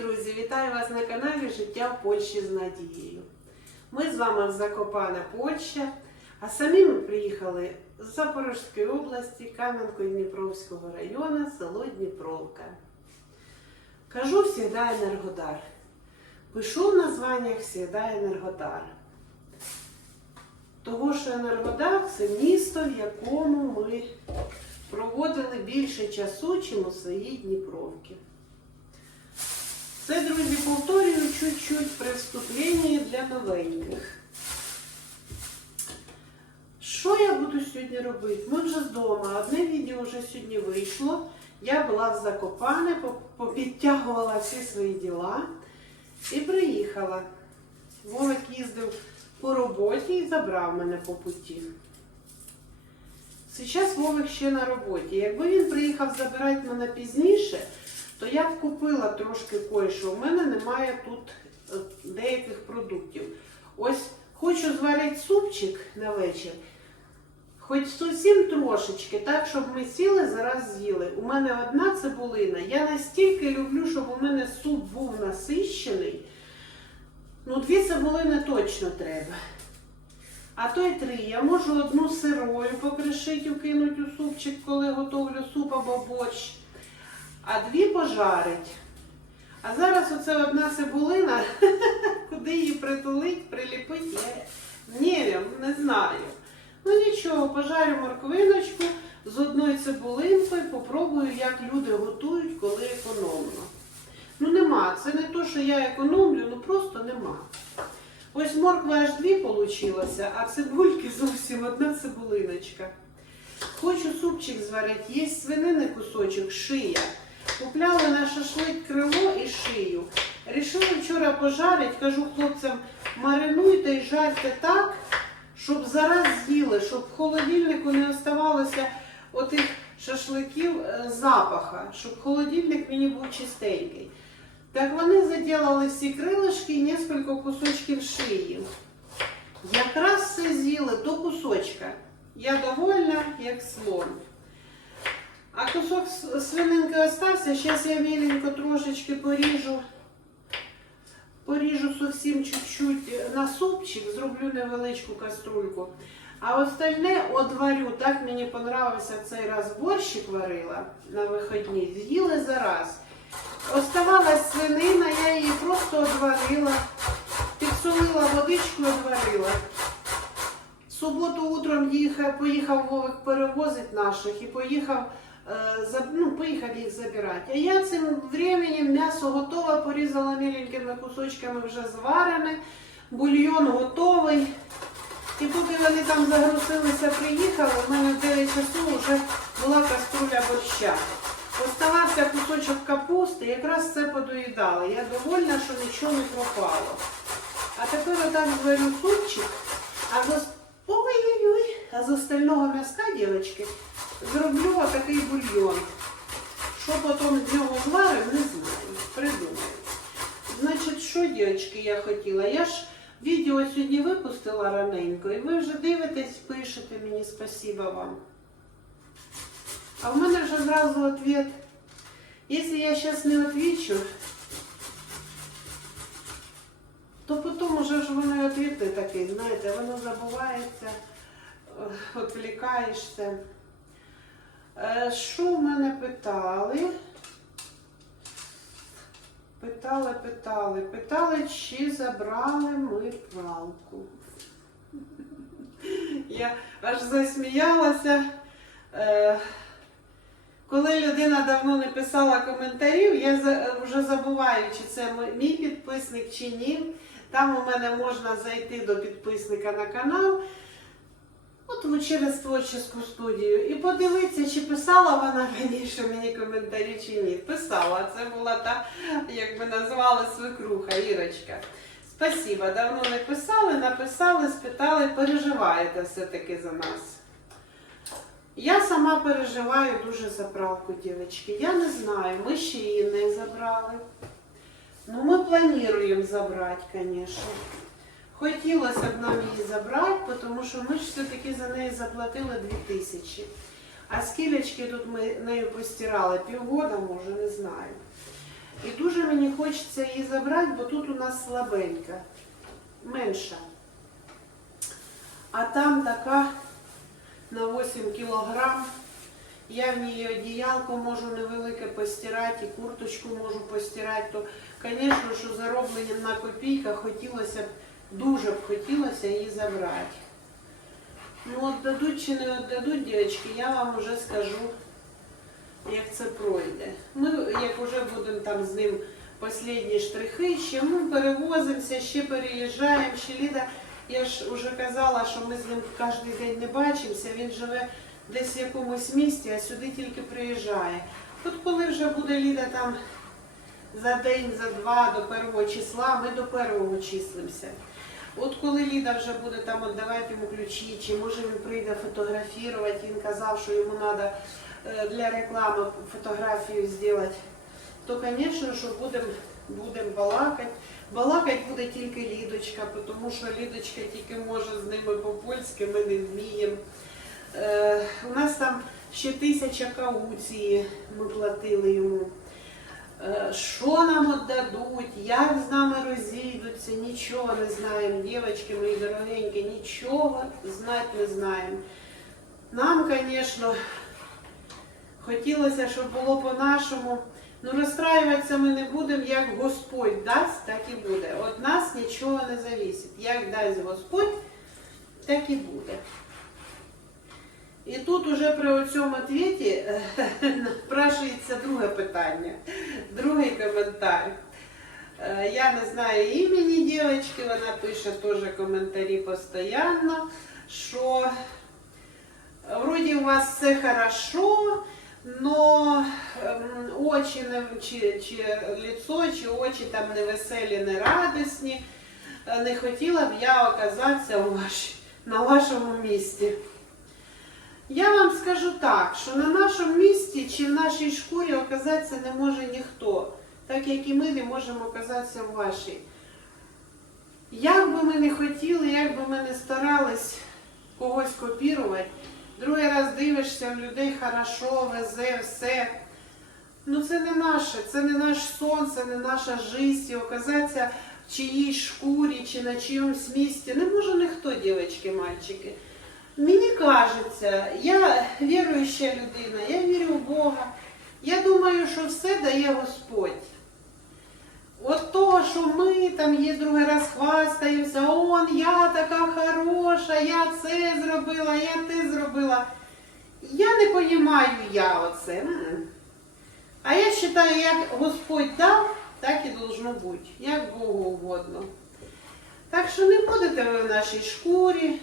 друзі! Вітаю вас на каналі Життя в Польщі з Надією. Ми з вами в Закопане Польща, а самі ми приїхали з Запорізької області, Кам'янко-Дніпровського району, село Дніпровка. Кажу завжди Енергодар. Пишу в названнях завжди Енергодар. Того, що Енергодар це місто, в якому ми проводили більше часу, чим у своїй Дніпровці. Це, друзі, повторюю чуть-чуть при вступленні для новеньких. Що я буду сьогодні робити? Ми вже вдома. Одне відео вже сьогодні вийшло. Я була в Закопане, попідтягувала всі свої діла і приїхала. Вовик їздив по роботі і забрав мене по путі. Зараз Вовик ще на роботі. Якби він приїхав забирати мене пізніше, то я б купила трошки кое-що. У мене немає тут е, деяких продуктів. Ось хочу зварити супчик на вечір. Хоч зовсім трошечки, так, щоб ми сіли, зараз з'їли. У мене одна цибулина. Я настільки люблю, щоб у мене суп був насищений. Ну, дві цибулини точно треба. А то й три. Я можу одну сирою покришити, кинути у супчик, коли готовлю суп або борщ, а дві пожарить. А зараз оце одна цибулина, куди її притулить, приліпить, я не не знаю. Ну нічого, пожарю морквиночку з одною цибулинкою, попробую, як люди готують, коли економно. Ну нема, це не то, що я економлю, ну просто нема. Ось морква аж дві получилося, а цибульки зовсім одна цибулиночка. Хочу супчик зварити, є свинини кусочок, шия. Купляли на шашлик крило і шию. Рішила вчора пожарити, кажу хлопцям, маринуйте і жарте так, щоб зараз з'їли, щоб в холодильнику не оставалося отих шашликів е, запаха, щоб холодильник мені був чистенький. Так вони заділали всі крилишки і кілька кусочків шиї. Якраз все з'їли до кусочка. Я довольна, як слон. А кусок свининки остався. Зараз я міленько трошечки поріжу. Поріжу зовсім чуть-чуть на супчик, зроблю невеличку каструльку. А остальне одварю. Так мені понравився цей раз борщик варила на виходні. З'їли зараз. Оставалась свинина, я її просто одварила, підсолила водичку, одварила. В суботу утром їхав, поїхав Вовик перевозить наших і поїхав, е, ну, поїхав їх забирати. А я цим временем м'ясо готове, порізала міленькими кусочками вже зварене, бульйон готовий. І поки вони там загрузилися, приїхали, у мене в 9 часу вже була каструля борща. Оставався кусочок капусти, якраз це подоїдали. Я довольна, що нічого не пропало. А тепер отак зварю супчик, а з Ой-ой-ой, а з остального м'яска, дівчатки, зроблю отакий бульйон. Що потім з нього зварим, не знаю. Придумаю. Значить, що, дівчатки, я хотіла? Я ж відео сьогодні випустила раненько, і ви вже дивитесь, пишете мені спасіба вам. А в мене вже зразу ответ. Якщо я зараз не отвечу, то потім уже ж воно не такий, знаєте, воно забувається, е, відвлікаєшся. Е, Що в мене питали? Питали, питали, питали, чи забрали ми пралку. Я аж засміялася. Е, коли людина давно не писала коментарів, я вже забуваю, чи це мій підписник чи ні. Там у мене можна зайти до підписника на канал, от через творчу студію, і подивитися, чи писала вона раніше мені коментарі чи ні. Писала. Це була та, як би назвали свекруха Ірочка. Спасибо, давно не писали, написали, спитали, переживаєте все-таки за нас. Я сама переживаю дуже за правку, дівчатки. Я не знаю, ми ще її не забрали. Ну, ми плануємо забрати, звісно. Хотілося б нам її забрати, тому що ми ж все-таки за неї заплатили 2 тисячі. А скілечки тут ми нею постирали? Півгода, може, не знаю. І дуже мені хочеться її забрати, бо тут у нас слабенька, менша. А там така на 8 кілограм. Я в ній одіялко можу невелике постирати, і курточку можу постирати. То, звісно, що заробленням на копійках хотілося б, дуже б хотілося її забрати. Ну, от дадуть чи не віддадуть, дівчатки, я вам вже скажу, як це пройде. Ми, як вже будемо там з ним останні штрихи, ще ми перевозимося, ще переїжджаємо, ще Ліда, я ж вже казала, що ми з ним кожен день не бачимося, він живе десь в якомусь місті, а сюди тільки приїжджає. От коли вже буде Ліда там за день, за два до першого числа, ми до першого числимося. От коли Ліда вже буде там віддавати йому ключі, чи може він прийде фотографувати, він казав, що йому треба для реклами фотографію зробити, то, звісно, що будемо будем балакати. Балакати буде тільки Лідочка, тому що Лідочка тільки може з ними по-польськи, ми не вміємо. Е, у нас там ще тисяча кауції ми платили йому. Е, Що нам віддадуть, як з нами розійдуться, нічого не знаємо. Дівчатки мої дорогенькі, нічого знати не знаємо. Нам, звісно, хотілося, щоб було по-нашому. Ну, розстраюватися ми не будемо, як Господь дасть, так і буде. От нас нічого не завісить. Як дасть Господь, так і буде. І тут уже при цьому відповіді напрашується друге питання, другий коментар. Е, Я не знаю імені дівчинки, вона пише теж коментарі постійно, що вроді у вас все хорошо, но ем, очі чи, чи лицо, чи очі там не веселі, не радісні. Е, Не хотіла б я оказатися у ваш, на вашому місці. Я вам скажу так, що на нашому місці чи в нашій шкурі оказатися не може ніхто, так як і ми не можемо оказатися в вашій. Як би ми не хотіли, як би ми не старались когось копірувати, другий раз дивишся в людей хорошо, везе, все. Ну це не наше, це не наш сон, це не наша життя. Оказатися в чиїй шкурі чи на чиємусь місці не може ніхто, дівчатки, мальчики. Мені кажеться, я віруюча людина, я вірю в Бога. Я думаю, що все дає Господь. От того, що ми там є другий раз хвастаємося, он, я така хороша, я це зробила, я те зробила. Я не розумію я оце. А я вважаю, як Господь дав, так і должно бути, як Богу угодно. Так що не будете ви в нашій шкурі.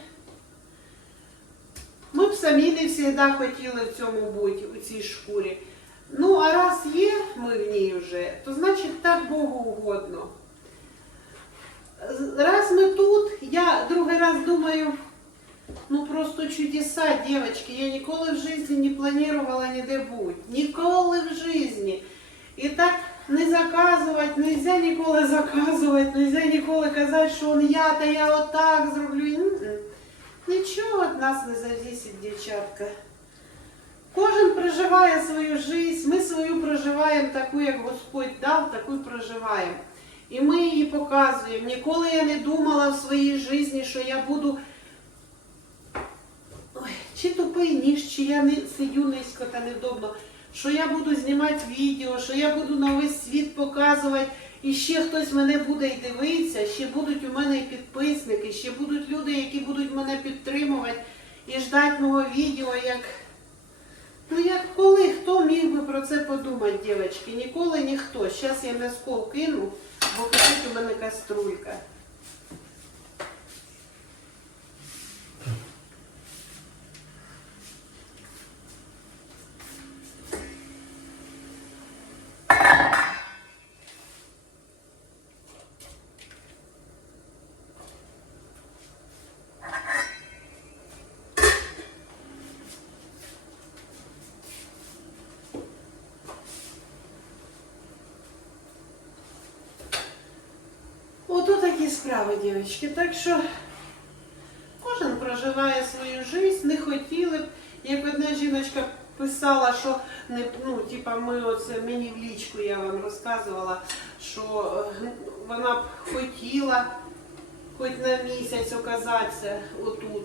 Ми б самі не завжди хотіли в цьому бути, у цій шкурі. Ну, а раз є ми в ній вже, то значить так Богу угодно. Раз ми тут, я другий раз думаю, ну просто чудеса, девочки, я ніколи в житті не планувала ніде бути. Ніколи в житті. І так не заказувати, нельзя ніколи заказувати, нельзя ніколи казати, що он я, та я отак зроблю. Нічого від нас не зависить, дівчатка. Кожен проживає свою життя, ми свою проживаємо таку, як Господь дав, таку й проживаємо. І ми її показуємо. Ніколи я не думала в своїй житті, що я буду Ой, чи тупий ніж, чи я не сидю низько та невдобно, що я буду знімати відео, що я буду на весь світ показувати, і ще хтось мене буде і дивитися, ще будуть у мене і підписники, ще будуть люди, які будуть мене підтримувати і ждать мого відео, як. Ну як коли хто міг би про це подумати, дівчатки? Ніколи ніхто. Зараз я м'язко кину, бо кипить у мене каструлька. Ото такі справи, дівчатки. Так що кожен проживає свою життя, не хотіли б, як одна жіночка писала, що не ну, типа ми оце мені в лічку я вам розказувала, що е, вона б хотіла хоч на місяць оказатися отут.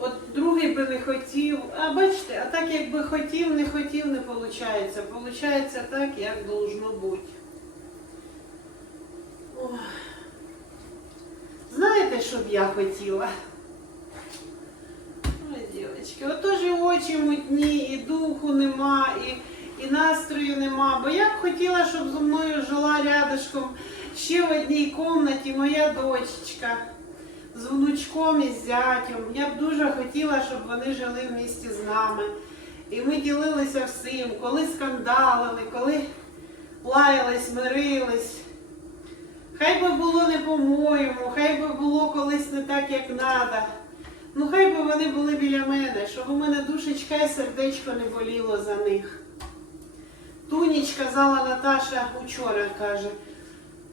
От другий би не хотів, а бачите, а так якби хотів, не хотів, не виходить. Получається так, як должно бути. Ох. Що б я хотіла? Ой, дівчатки, отож і очі мутні, і духу нема, і, і настрою нема. Бо я б хотіла, щоб зі мною жила рядышком ще в одній кімнаті моя дочечка з внучком і з зятем. Я б дуже хотіла, щоб вони жили в місті з нами. І ми ділилися всім, коли скандалили, коли лаялись, мирились. Хай би було не по-моєму, хай би було колись не так, як треба. Ну хай би вони були біля мене, щоб у мене душечка і сердечко не боліло за них. Туніч казала Наташа учора, каже,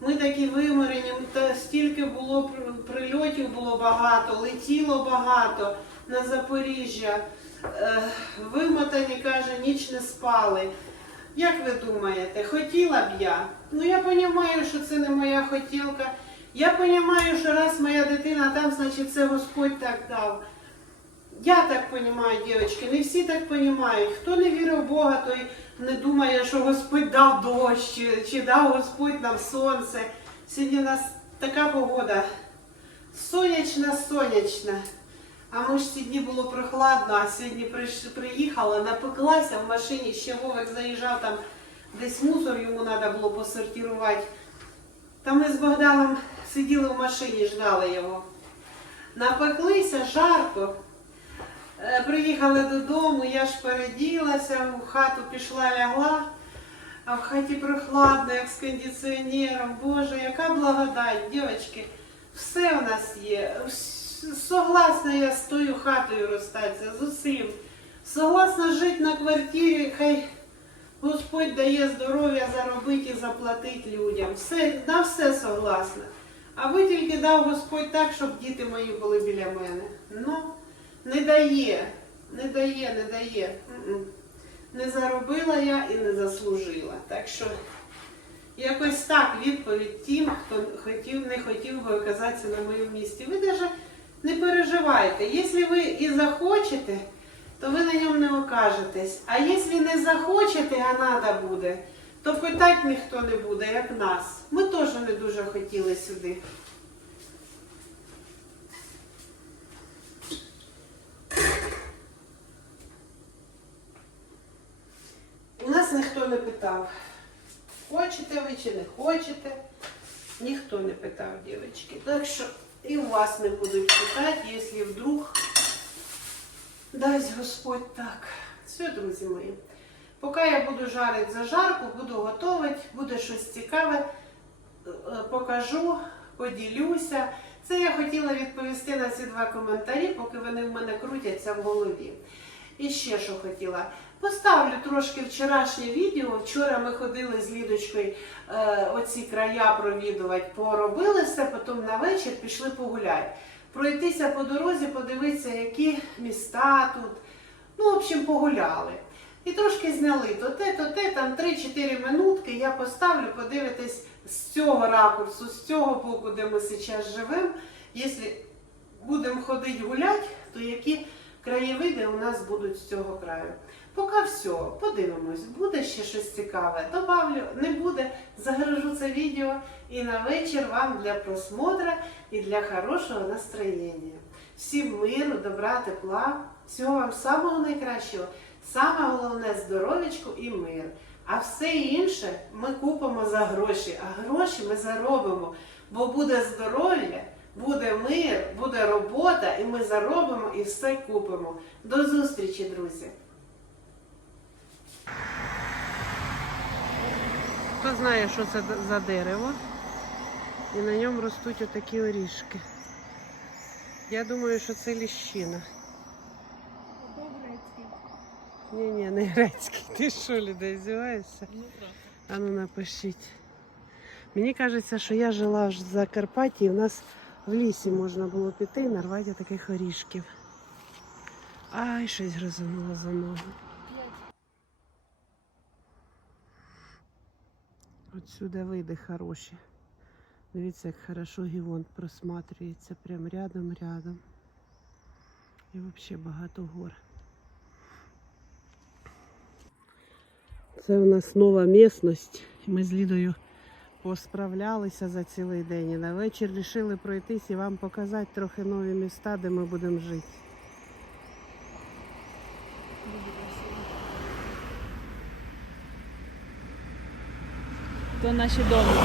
ми такі виморені, стільки було прильотів було багато, летіло багато на Запоріжжя. Вимотані, каже, ніч не спали. Як ви думаєте, хотіла б я? Ну я розумію, що це не моя хотілка. Я розумію, що раз моя дитина там, значить це Господь так дав. Я так розумію, дівчатки, не всі так розуміють. Хто не вірить в Бога, той не думає, що Господь дав дощ, чи, чи дав Господь нам сонце. Сьогодні у нас така погода. Сонячна, сонячна. А ми ж ці дні було прохладно, а сьогодні приїхала, напеклася в машині, ще Вовик заїжджав там, десь мусор йому треба було посортувати. Та ми з Богданом сиділи в машині, ждали його. Напеклися, жарко. Е, Приїхали додому, я ж переділася, в хату пішла, лягла, а в хаті прохладно, як з кондиціонером. Боже, яка благодать, дівчатки. Все у нас є. Согласна я з тою хатою розстатися, з усім. Согласна жити на квартирі, хай Господь дає здоров'я заробити і заплатити людям. Все, на все согласна. Аби тільки дав Господь так, щоб діти мої були біля мене. Ну, не дає, не дає, не дає. Не заробила я і не заслужила. Так що якось так відповідь тим, хто хотів, не хотів би оказатися на моєму місці. Ви навіть не переживайте. Якщо ви і захочете, то ви на ньому не окажетесь. А якщо не захочете, а треба буде, то питати ніхто не буде, як нас. Ми теж не дуже хотіли сюди. У нас ніхто не питав, хочете ви чи не хочете. Ніхто не питав, дівчатки. Так що і у вас не будуть питати, якщо вдруг дасть Господь так. Все, друзі мої. Поки я буду жарити зажарку, буду готувати, буде щось цікаве, е, покажу, поділюся. Це я хотіла відповісти на ці два коментарі, поки вони в мене крутяться в голові. І ще що хотіла. Поставлю трошки вчорашнє відео. Вчора ми ходили з Лідочкою е, оці края провідувати, поробили все, потім на вечір пішли погуляти. Пройтися по дорозі, подивитися, які міста тут. Ну, в общем, погуляли. І трошки зняли то те, то те, там 3-4 минутки я поставлю, подивитись з цього ракурсу, з цього боку, де ми зараз живемо. Якщо будемо ходити гуляти, то які краєвиди у нас будуть з цього краю. Поки все, подивимось, буде ще щось цікаве. Добавлю, не буде, загружу це відео і на вечір вам для просмотра і для хорошого настроєння. Всім миру, добра, тепла, всього вам самого найкращого, саме головне здоров'ячку і мир. А все інше ми купимо за гроші, а гроші ми заробимо, бо буде здоров'я, буде мир, буде робота, і ми заробимо і все купимо. До зустрічі, друзі! Хто знає, що це за дерево, і на ньому ростуть отакі орішки. Я думаю, що це ліщина. Ні, ні, не грецький. Ти що, людей здіваєшся? А ну напишіть. Мені кажеться, що я жила в Закарпатті, і в нас в лісі можна було піти і нарвати таких орішків. Ай, щось гризануло за ногу. Отсюда види хороші. Дивіться, як хорошо гівон просматрюється прям рядом-рядом. І взагалі багато гор. Це у нас нова місцевість. Ми з Лідою посправлялися за цілий день. І на вечір вирішили пройтись і вам показати трохи нові міста, де ми будемо жити. То наші домики.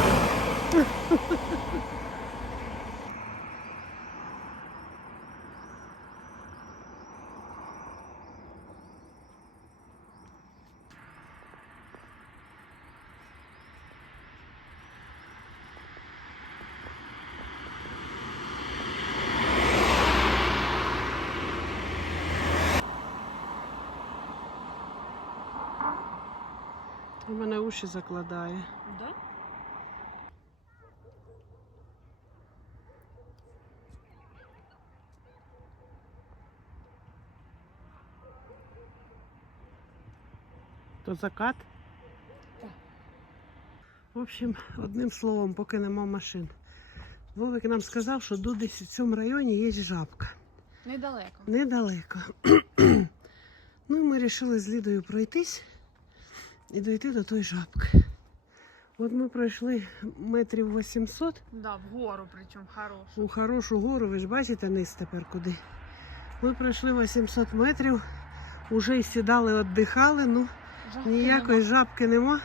У мене уші закладає. Да? То закат? Так. В общем, одним словом, поки нема машин. Вовик нам сказав, що до десь в цьому районі є жабка. Недалеко. Недалеко. ну і ми вирішили з Лідою пройтись і дойти до тої жабки. От ми пройшли метрів 800 Да, вгору причому хорошу. у хорошу гору, ви ж бачите низ тепер куди. Ми пройшли 800 метрів, уже й сідали, віддихали, ну Жахи ніякої нема. жабки нема.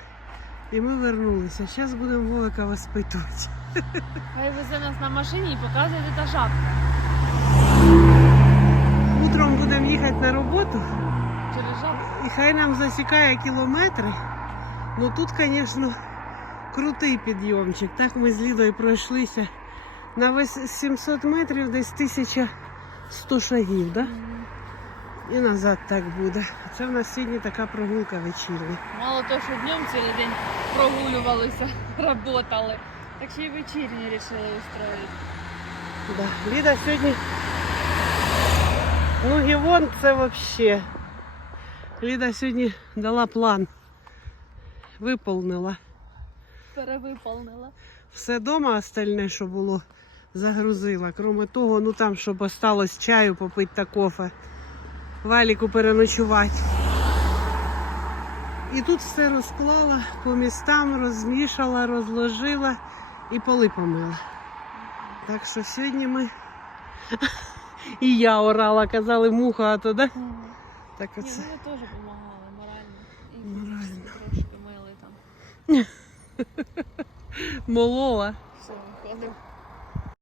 І ми вернулися. Зараз будемо Вовика воспитувати. Хай везе нас на машині і показує, де та жабка. Утром будемо їхати на роботу. Через жабку. І хай нам засікає кілометри. Ну тут, звісно, крутий підйомчик. Так ми з Лідою пройшлися на весь 700 метрів, десь 1100 шагів, да? І назад так буде. Це в нас сьогодні така прогулка вечірня. Мало того, що днем цілий день прогулювалися, работали. Так ще й вечірні вирішили устроїти. Да. Ліда сьогодні. Ну, Гівон це взагалі. Ліда сьогодні дала план. Виповнила. Перевиповнила. Все дома остальне, що було, загрузила. Кроме того, ну там, щоб осталось чаю попити та кофе. Валіку переночувати. І тут все розклала по містам, розмішала, розложила і поли помила. Так що сьогодні ми. І я орала, казали муха, а то да? Так Ні, оце. ну ми теж допомагали морально. І Морально. трошки мили там. Молола. Все.